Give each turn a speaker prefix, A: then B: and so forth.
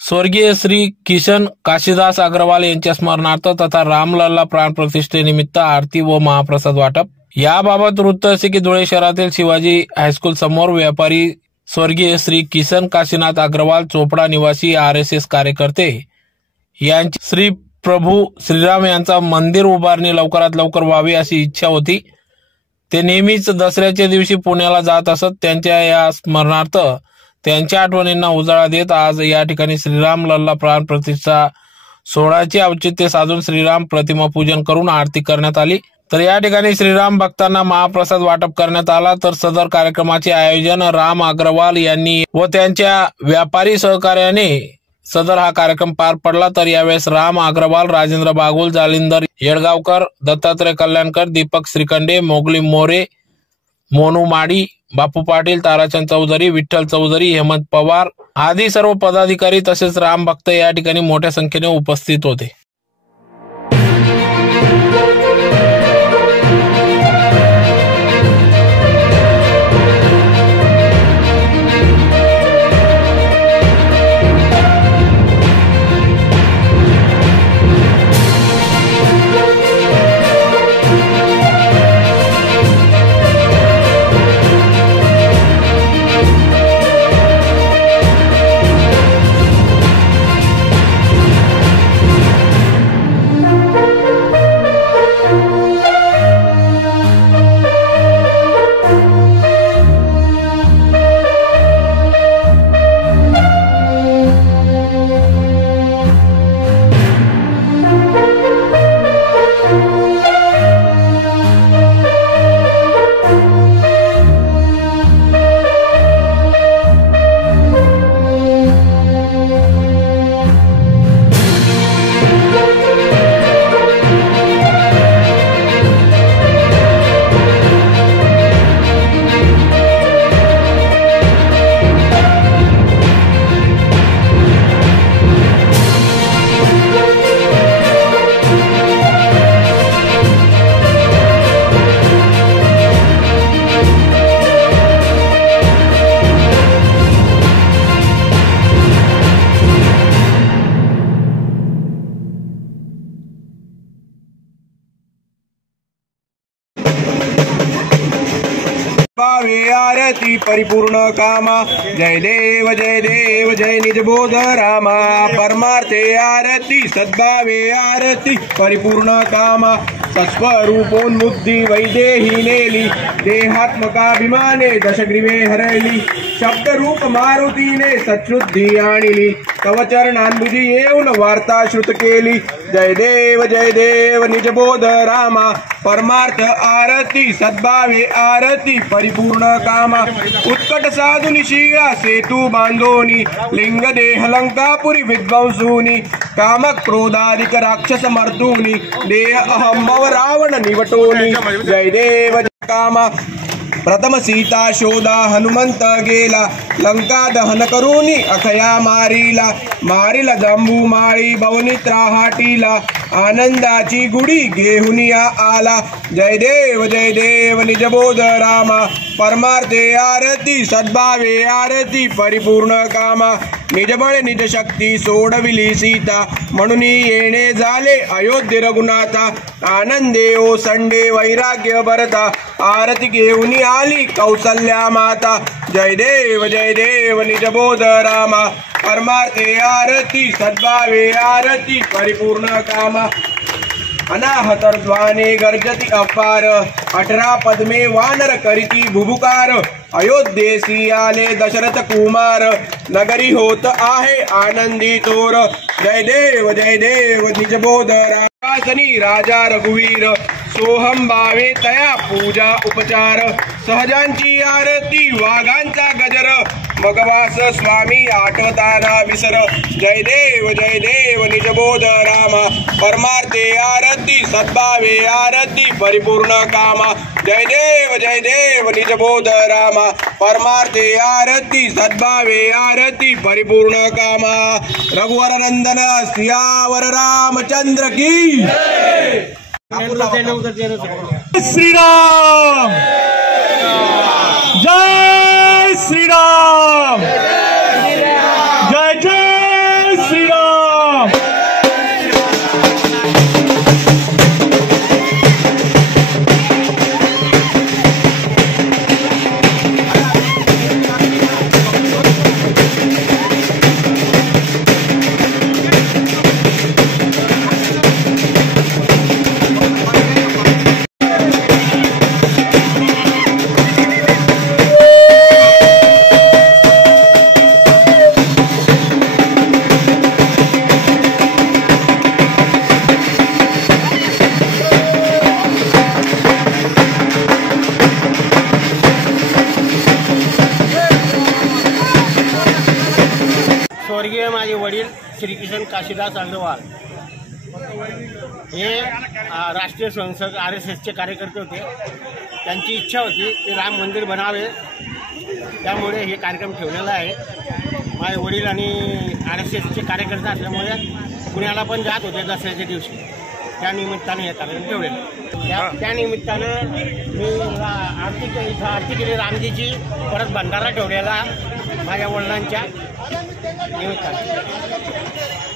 A: स्वर्गीय श्री किशन काशीदास अग्रवाल यांच्या स्मरणार्थ तथा रामलल्ला प्राण प्रतिष्ठेनिमित्त आरती व महाप्रसाद वाटप. याबाबत वृत्त असे की धुळे शहरातील शिवाजी हायस्कूल समोर व्यापारी स्वर्गीय श्री किसन काशीनाथ अग्रवाल चोपडा निवासी आर एस एस कार्यकर्ते यांची श्री प्रभू श्रीराम यांचा मंदिर उभारणी लवकरात लवकर व्हावी अशी इच्छा होती. ते नेहमीच दसऱ्याच्या दिवशी पुण्याला जात असत. त्यांच्या या स्मरणार्थ त्यांच्या आठवणींना उजाळा देत आज या ठिकाणी श्रीराम लल्ला प्राण प्रतिष्ठा सोहळ्याचे औचित्य साधून श्रीराम प्रतिमा पूजन करून आरती करण्यात आली. तर या ठिकाणी श्रीराम भक्तांना महाप्रसाद वाटप करण्यात आला. तर सदर कार्यक्रमाचे आयोजन राम अग्रवाल यांनी व त्यांच्या व्यापारी सहकार्याने सदर हा कार्यक्रम पार पडला. तर यावेळेस राम अग्रवाल राजेंद्र बागुल जालिंदर येडगावकर दत्तात्रय कल्याणकर दीपक श्रीखंडे मोगली मोरे मोनू माडी बापू पाटील ताराचंद चौधरी विठ्ठल चौधरी हेमंत पवार आदी सर्व पदाधिकारी तसेच राम भक्त या ठिकाणी मोठ्या संख्येने उपस्थित होते.
B: भावे आरती परिपूर्ण कामा। जय देव जय देव, जय निज बोध रामा। परमार्थे आरती, सद्भावे आरती परिपूर्ण कामा। सस्वरूपोन्मुक्ती वैदेही नेली देहात्मकाभिमाने दशग्रीवे हरली शब्दरूप मारुतीने सच्छुद्धी आणली कवचरणांबुजी येऊन वार्ता श्रुत केली जय देव जय देव निज बोध रामा, परमार्थ आरती, सद्भावे आरती, परिपूर्ण कामा। उत्कट साधुनी शिळा सेतू बांधोनी लिंग देह लंकापुरी विद्वांसूनी काम क्रोधाधिक राक्षस मर्दूनी, देह अहम भव रावण निवटोनी जय देव जय कामा। प्रथम सीता शोधा हनुमंत गेला। लंका दहन करूनी अखया मारीला। मारीला जांबू माळी भवनित्रा हाटीला। आनंदाची गुढी घेहुनिया आला। जय देव जय देव निज बोध रामा। परमार्थे आरती सद्भावे आरती परिपूर्ण कामा। निजबळ निज शक्ती सोडविली सीता. म्हणून येणे झाले. अयोध्ये रघुनाथा आनंदे ओ संडे वैराग्य भरता. आरती घेऊन आली कौसल्या माता. जय देव जय देव निजबोध रामा. परमार्थे आरती सद्भावे आरती परिपूर्ण कामा. अनाहतर्ध्वाने गर्जती अपार। अठरा पद्मे वानर करीती भुभुकार अयोध्येसी आले दशरथ कुमार। नगरी होत आहे आनंदी तोर। जय देव जय देव निजबोध रासनी राजा रघुवीर। सोहम भावे तया पूजा उपचार। सहजांची आरती, वाघांचा गजर। मगवास स्वामी आठवताना विसर जय देव जय देव निजबोध रामा. परमार्थे आरती सद्भावे आरती परिपूर्ण कामा. जय देव जय देव निजबोध रामा. परमार्थे आरती सद्भावे आरती परिपूर्ण कामा. रघुवर नंदन सियावर रामचंद्र की
C: श्रीराम! जय! श्रीराम जय स्वर्गीय माझे वडील श्रीकिशन काशीदास अग्रवाल हे राष्ट्रीय स्वयंसेवक आर एस एसचे कार्यकर्ते होते. त्यांची इच्छा होती की राम मंदिर बनावे. त्यामुळे हे कार्यक्रम ठेवलेला आहे. माझे वडील आणि आर एस एसचे कार्यकर्ते असल्यामुळे पुण्याला पण जात होते दसऱ्याच्या दिवशी. त्यानिमित्ताने हे कार्यक्रम ठेवले त्या निमित्तानं मी आरती इथं आरती केली. रामजीची परत भंडारा ठेवलेला माझ्या वडिलांच्या. निमित्ताने